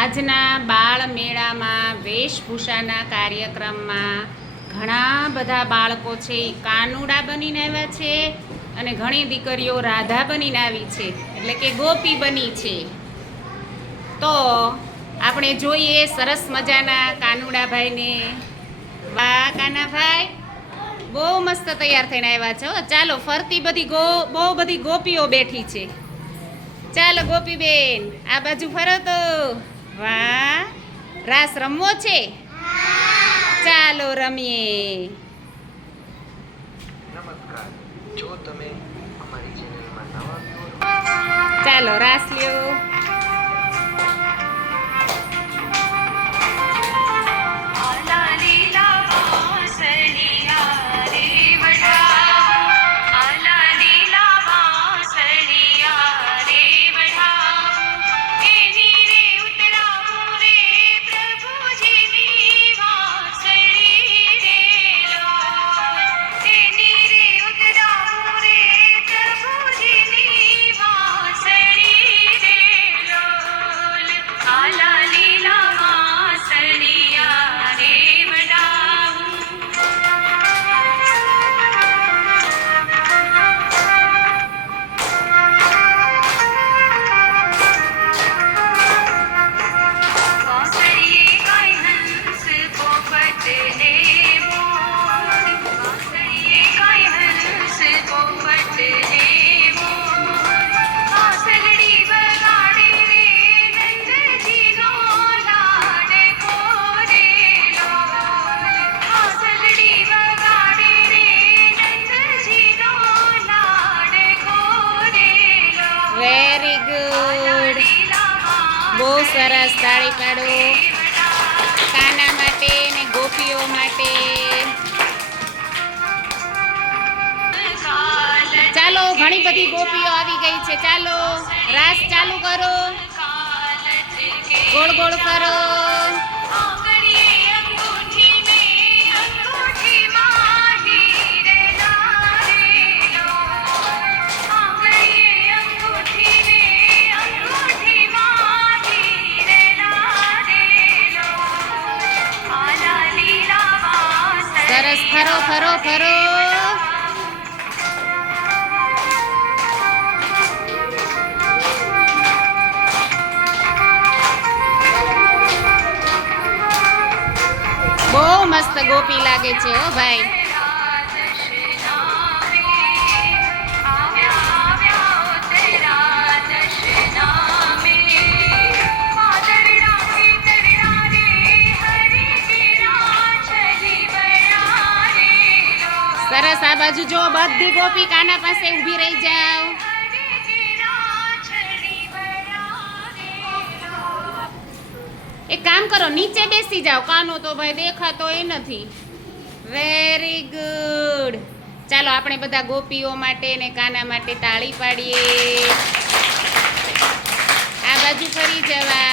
આજના બાળ મેળામાં વેશભૂષાના કાર્યક્રમમાં ઘણા બધા બાળકો છે. એ કાનુડા બનીને આવ્યા છે અને ઘણી દીકરીઓ રાધા બનીને આવી છે. એટલે કે ગોપી બની છે. તો આપણે જોઈએ સરસ મજાના કાનુડાભાઈને વાહ કાનાભાઈ બહુ મસ્ત તૈયાર થઈને આવ્યા છો. ચાલો, ફરતી બધી ગો, બહુ બધી ગોપીઓ બેઠી છે. ચાલો, ગોપીબેન, આ બાજુ ફરો તો. વાહ. રાસ રમવો છે? ચાલો રમીએ. નમસ્કાર. જો તમે અમારી ચેનલમાં નવા ચાલો રાસ લ્યો. સરસ તાળી પાડો કાના માટે ને ગોપીઓ માટે. ચાલો, ઘણી બધી ગોપીઓ આવી ગઈ છે. ચાલો, રાસ ચાલુ કરો. ગોળ ગોળ કરો. સરસ ફરો ફરો ફરો. બહુ મસ્ત ગોપી લાગે છે હો ભાઈ. સરસ, આ બાજુ જો બધી ગોપી કાના પાસે ઊભી રહી જાવ એક કામ કરો, નીચે બેસી જાઓ. કાનો તો ભાઈ દેખાતો એ નથી. વેરી ગુડ ચાલો, આપણે બધા ગોપીઓ માટે ને કાના માટે તાળી પાડીએ. આ બાજુ ફરી ગુડ